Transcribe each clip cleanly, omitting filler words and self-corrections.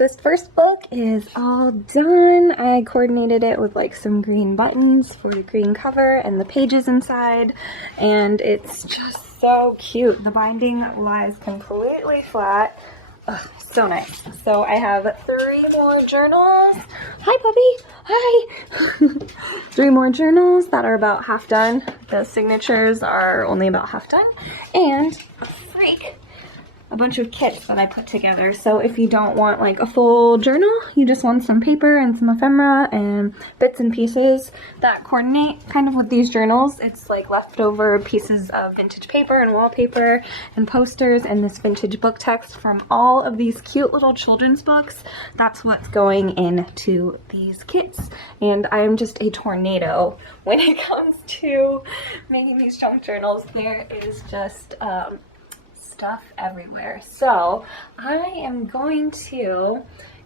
This first book is all done. I coordinated it with like some green buttons for the green cover and the pages inside, and it's just so cute. The binding lies completely flat. Ugh, so nice. So I have 3 more journals. Hi, puppy. Hi. 3 more journals that are about half done. The signatures are only about half done. And a bunch of kits that I put together. So if you don't want like a full journal, you just want some paper and some ephemera and bits and pieces that coordinate kind of with these journals. It's like leftover pieces of vintage paper and wallpaper and posters and this vintage book text from all of these cute little children's books. That's what's going into these kits. And I am just a tornado when it comes to making these junk journals. There is just stuff everywhere. So I am going to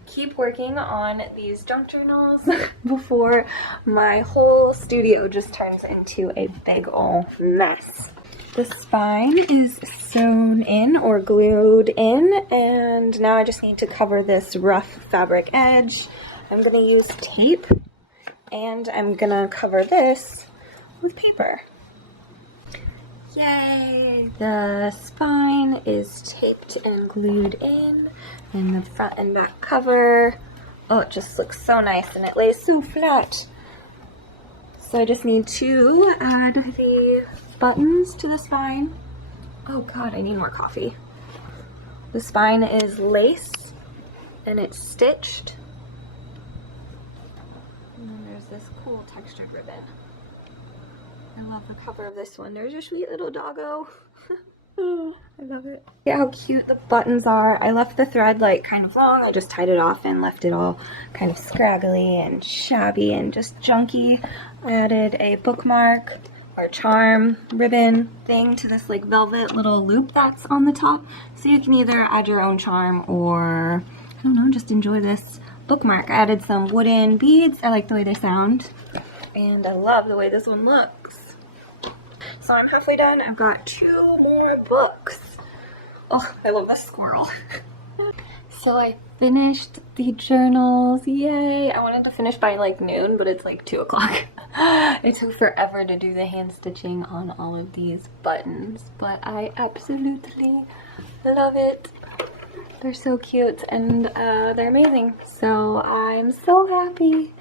keep working on these junk journals before my whole studio just turns into a big ol' mess. The spine is sewn in or glued in, and now I just need to cover this rough fabric edge. I'm gonna use tape, and I'm gonna cover this with paper. Yay! The spine is taped and glued in, and the front and back cover. Oh, it just looks so nice, and it lays so flat. So I just need to add the buttons to the spine. Oh god, I need more coffee. The spine is lace, and it's stitched. And then there's this cool textured ribbon. I love the cover of this one. There's your sweet little doggo. Oh, I love it. Look at how cute the buttons are. I left the thread like kind of long. I just tied it off and left it all kind of scraggly and shabby and just junky. I added a bookmark or charm ribbon thing to this like velvet little loop that's on the top. So you can either add your own charm or, I don't know, just enjoy this bookmark. I added some wooden beads. I like the way they sound. And I love the way this one looks. So I'm halfway done. I've got 2 more books. Oh, I love this squirrel. So I finished the journals. Yay! I wanted to finish by like noon, but it's like 2 o'clock. It took forever to do the hand stitching on all of these buttons, but I absolutely love it. They're so cute and they're amazing. So I'm so happy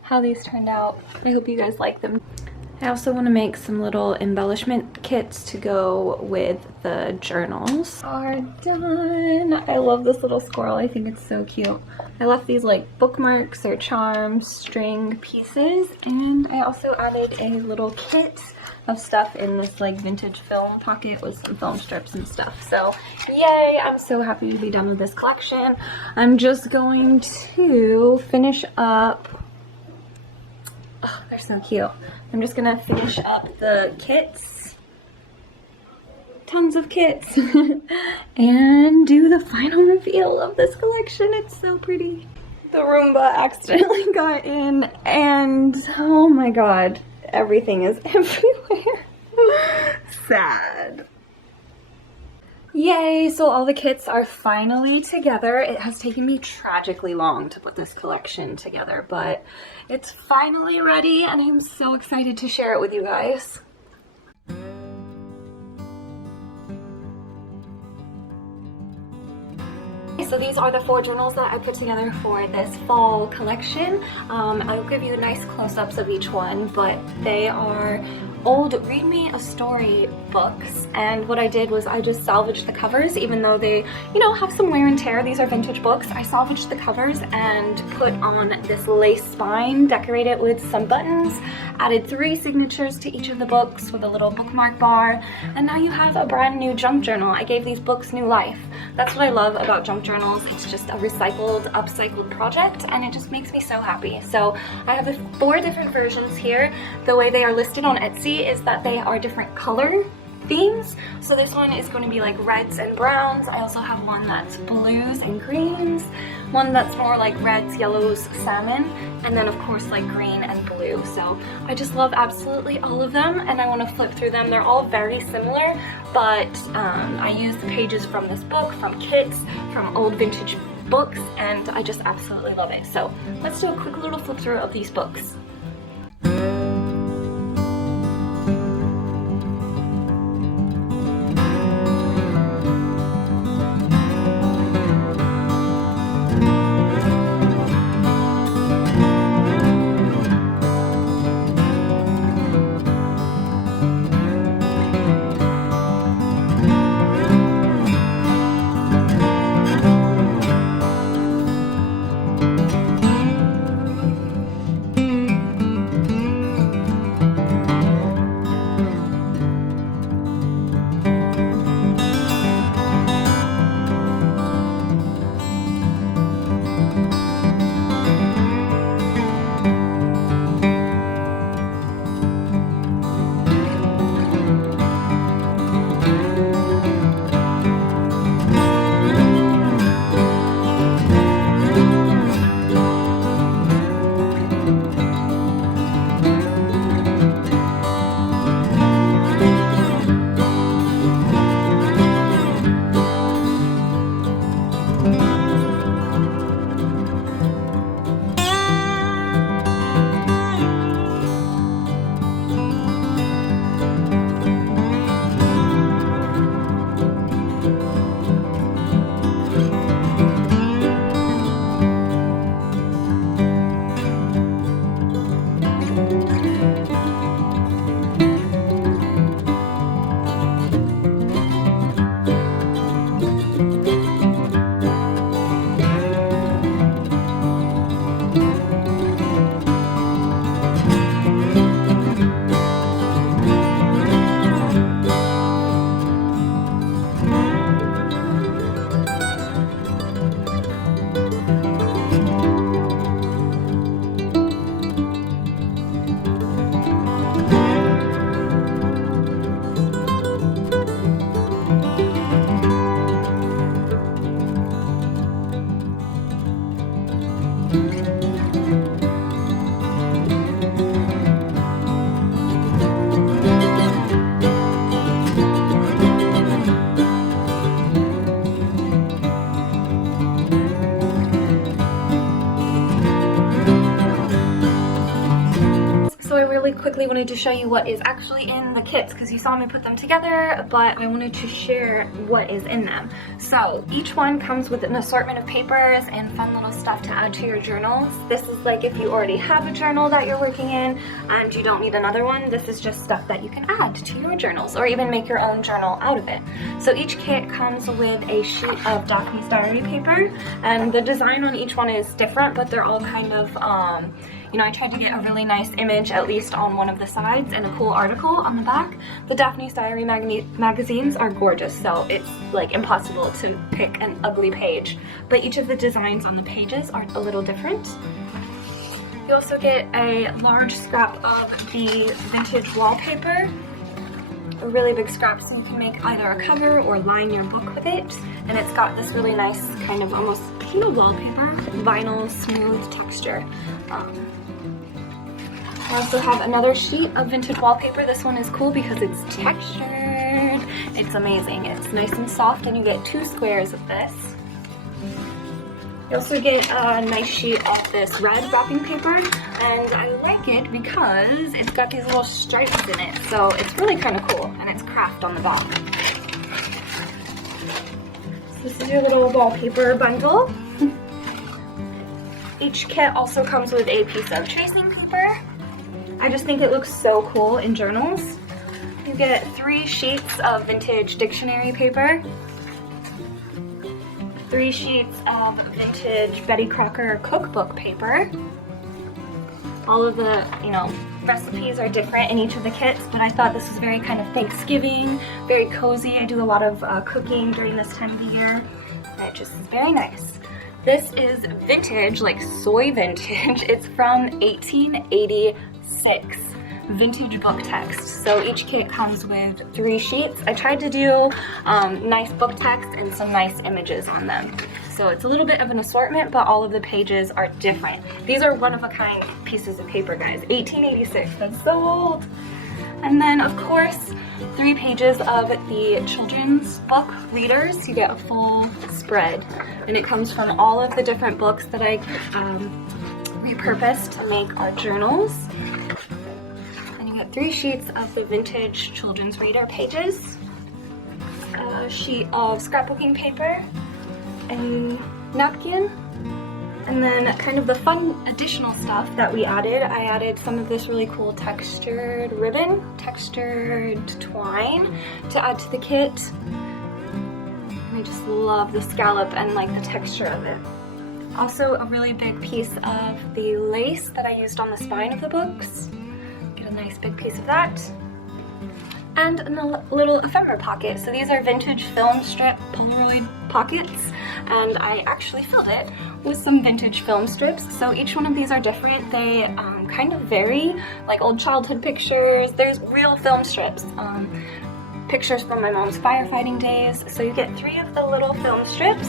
how these turned out. I hope you guys like them. I also want to make some little embellishment kits to go with the journals. Are done. I love this little squirrel. I think it's so cute. I left these like bookmarks or charms, string pieces, and I also added a little kit of stuff in this like vintage film pocket with some film strips and stuff. So yay, I'm so happy to be done with this collection. I'm just going to finish up. Oh, they're so cute. I'm just gonna finish up the kits, tons of kits, and do the final reveal of this collection. It's so pretty. The Roomba accidentally got in, and oh my god, everything is everywhere. Sad. Yay, so all the kits are finally together. It has taken me tragically long to put this collection together, but it's finally ready and I'm so excited to share it with you guys. So these are the 4 journals that I put together for this fall collection. I'll give you nice close-ups of each one, but they are old Read Me a Story books, and what I did was I just salvaged the covers, even though they, you know, have some wear and tear. These are vintage books. I salvaged the covers and put on this lace spine, decorated with some buttons, added 3 signatures to each of the books with a little bookmark bar, and now you have a brand new junk journal. I gave these books new life. That's what I love about junk journals. It's just a recycled, upcycled project, and it just makes me so happy. So I have the 4 different versions here. The way they are listed on Etsy is that they are different color themes. So this one is going to be like reds and browns. I also have one that's blues and greens, one that's more like reds, yellows, salmon, and then of course like green and blue. So I just love absolutely all of them, and I want to flip through them. They're all very similar, but I use the pages from this book, from kits, from old vintage books, and I just absolutely love it. So let's do a quick little flip through of these books. Quickly wanted to show you what is actually in the kits because you saw me put them together, but I wanted to share what is in them. So each one comes with an assortment of papers and fun little stuff to add to your journals. This is like if you already have a journal that you're working in and you don't need another one, this is just stuff that you can add to your journals or even make your own journal out of it. So each kit comes with a sheet of Daphne's diary paper, and the design on each one is different, but they're all kind of you know, I tried to get a really nice image, at least on one of the sides, and a cool article on the back. The Daphne's Diary magazines are gorgeous, so it's like impossible to pick an ugly page. But each of the designs on the pages are a little different. You also get a large scrap of the vintage wallpaper, a really big scrap, so you can make either a cover or line your book with it. And it's got this really nice kind of almost, you know, wallpaper, vinyl smooth texture. I also have another sheet of vintage wallpaper. This one is cool because it's textured. It's amazing. It's nice and soft, and you get 2 squares of this. You also get a nice sheet of this red wrapping paper, and I like it because it's got these little stripes in it, so it's really kind of cool, and it's craft on the back. So this is your little wallpaper bundle. Each kit also comes with a piece of tracing paper. I just think it looks so cool in journals. You get 3 sheets of vintage dictionary paper, 3 sheets of vintage Betty Crocker cookbook paper. All of the, you know, recipes are different in each of the kits, but I thought this was very kind of Thanksgiving, very cozy. I do a lot of cooking during this time of the year. It just is very nice. This is vintage, like soy vintage. It's from 1886. Vintage book text. So each kit comes with 3 sheets. I tried to do nice book text and some nice images on them. So it's a little bit of an assortment, but all of the pages are different. These are one-of-a-kind pieces of paper, guys. 1886, that's so old. And then of course 3 pages of the children's book readers. You get a full spread, and it comes from all of the different books that I repurposed to make our journals. And you get 3 sheets of the vintage children's reader pages, a sheet of scrapbooking paper, a napkin, and then kind of the fun additional stuff that we added. I added some of this really cool textured ribbon, textured twine to add to the kit. I just love the scallop and like the texture of it. Also a really big piece of the lace that I used on the spine of the books. Get a nice big piece of that. And a little ephemera pocket. So these are vintage film strip Polaroid pockets, and I actually filled it with some vintage film strips. So each one of these are different. They kind of vary, like old childhood pictures. There's real film strips, pictures from my mom's firefighting days. So you get 3 of the little film strips,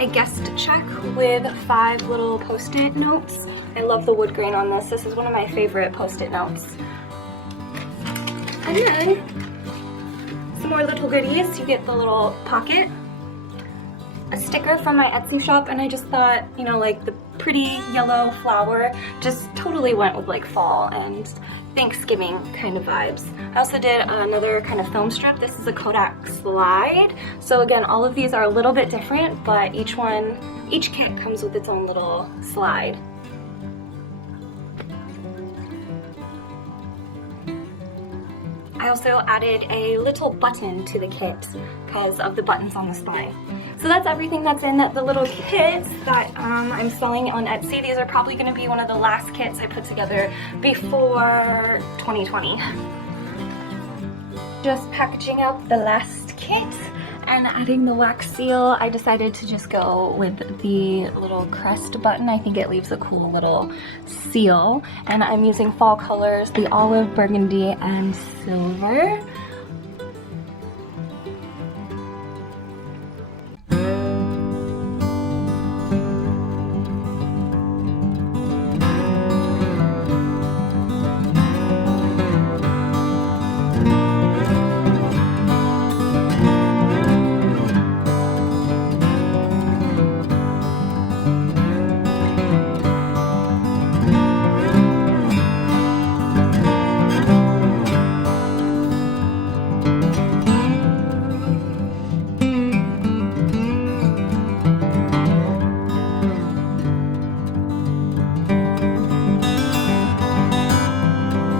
a guest check with 5 little post-it notes. I love the wood grain on this. This is one of my favorite post-it notes. And then some more little goodies. You get the little pocket, a sticker from my Etsy shop, and I just thought, you know, like the pretty yellow flower just totally went with like fall and Thanksgiving kind of vibes. I also did another kind of film strip. This is a Kodak slide. So again, all of these are a little bit different, but each kit comes with its own little slide. I also added a little button to the kit because of the buttons on the spine. So that's everything that's in the little kits that I'm selling on Etsy. These are probably going to be one of the last kits I put together before 2020. Just packaging up the last kit and adding the wax seal. I decided to just go with the little crest button. I think it leaves a cool little seal. And I'm using fall colors, the olive, burgundy, and silver.